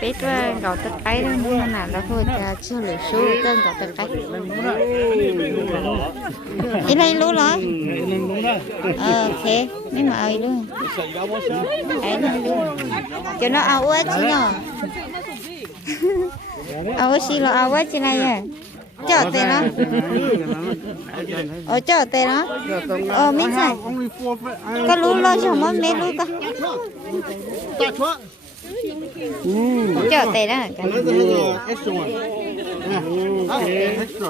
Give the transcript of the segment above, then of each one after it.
biết gạo tất cái đó nó là thôi chưa lửa số tên gạo tất cái đi đây luôn rồi ok mấy mà ơi luôn ấy luôn cho nó ao quá chứ nó ao xí lo ao quá chứ này à chở tên nó chở tên nó mấy sai có lú lo cho món mấy lú có chở tên đó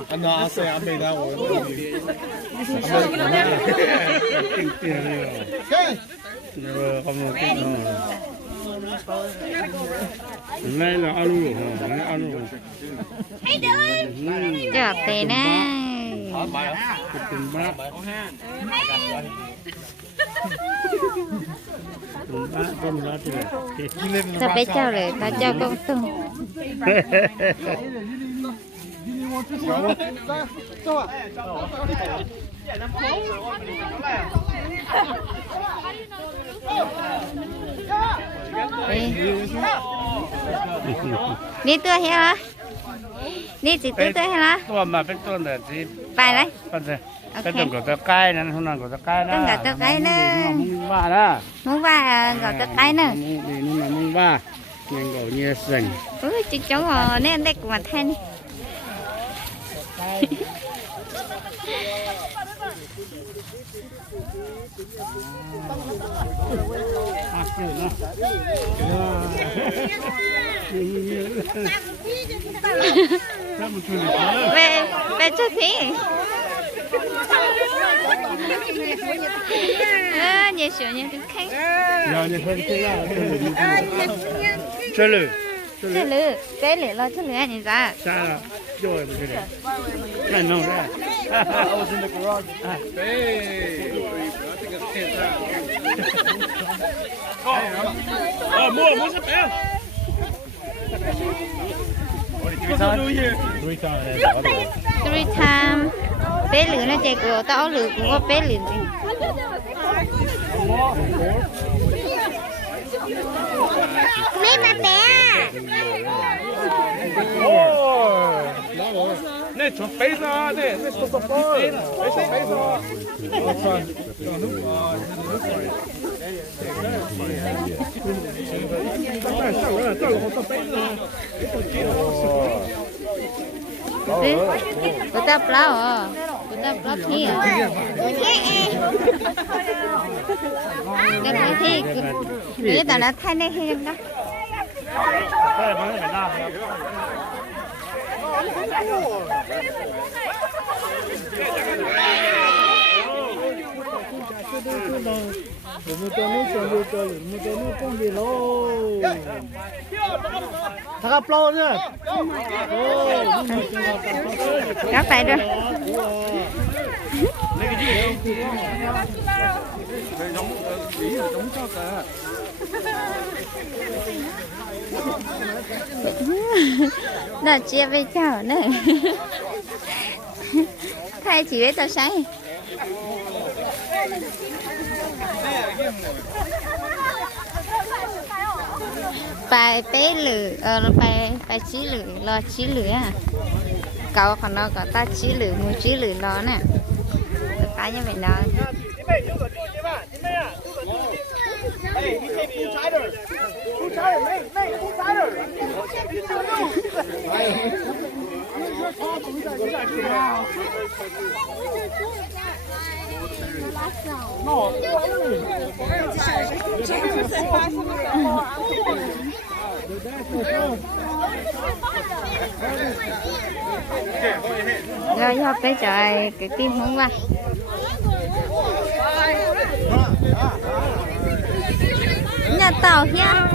anh nói sẽ ăn mấy đâu này là alo chở tên á ta bé chào rồi ta chào công tung đi tua hả đi chỉ tua hảตัวมาเป็นต้นแต่ที่ phải đấy เป็นต้นกับตะไคร้นั่นคนนั้นกับตะไคร้นะ ต้นกับตะไคร้นะ มึงว่านะ muốn ba gọi tao cái nữaนี่นั่นมึงว่าเงี้ยก็เงี้ยสิ่ง chứ cháu ngồi nên đây của mặt thanh về về cho thế nhiều chuyện như thế khác chơi lử cái lửa lo chứ lửa anh ra sao là rồi cái này này nông ra mua sắp bé three time bé lửa nó chạy của tao lửa cũng có bé lửa mấy bà bé này chụp bé ra này chụp bé ra Tụi ta plau à? Tụi ta plau thi à? Cái này thi, cái tao đã thay này hay đó. thằng plo nhá Các tay rồi. Nó chia với chảo nữa. Thay chỉ với tao sáng. Bài bé lử, bài chí lử, lo chí lử à. Cậu còn nó có ta chí lử, mua chí lử lo nè. Cái như vậy đó. Rồi cho bé trời cái tim không qua. Nhà tàu nha.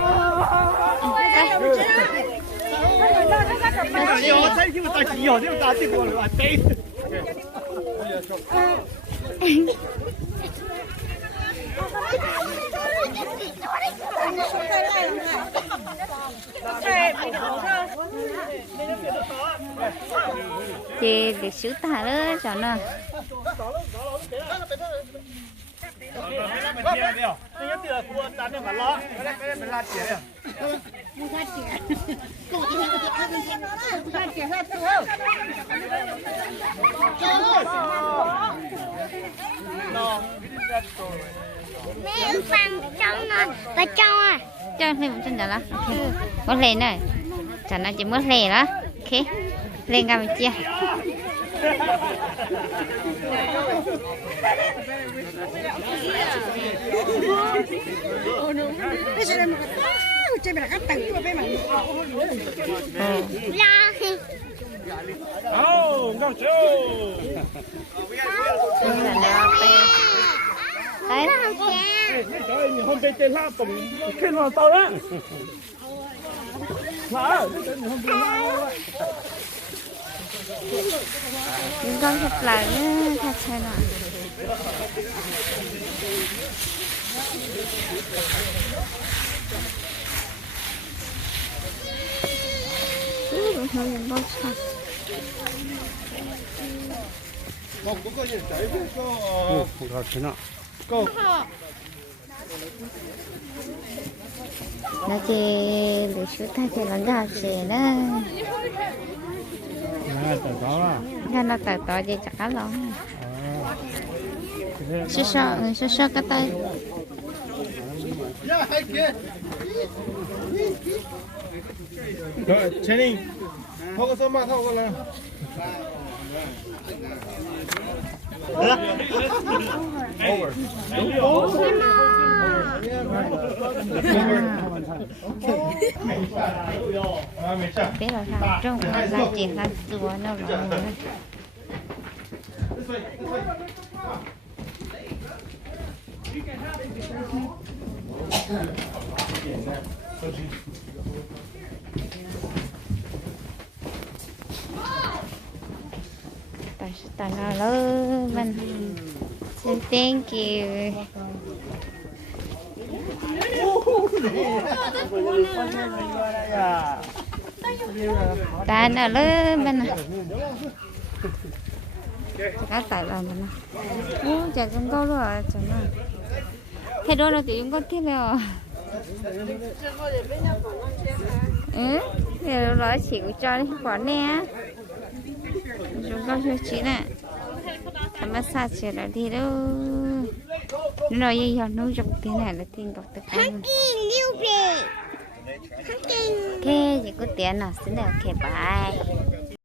Chị để xíu tả đó cho nó. mẹ bằng trong nó và trong à cho thêm một chân là ok mất lên này chẳng là chỉ mất lên đó ok lên Campuchia Oh, ngon chưa? là đeo đấy Trời ơi, hôm nay trên lá tổng khen hoàn tao đó. Hả? những con thật là thật chơi nào đúng không những con sao Có thế nào? nó chỉ để chú ta chỉ là gà xì đó nghe nó tự tỏ gì chắc cá lắm sơ sơ cái tay Rồi, Jenny, thôi có số mà thôi con nào. Over. biết là sao trong là chỉ là chùa nó rồi tại nó lớn mình say thank you tại nó lớn mình chắc tại là mình chả cũng có rồi chẳng nào thế đó là tự nhiên có thiết rồi thì nói chỉ có cho đi bỏ nè chúng con cho chị nè thầm massage chị là đi đâu nói gì giờ nấu chọc thế này là tiền cọc tất cả luôn ok chỉ có tiền nào xin được ok bye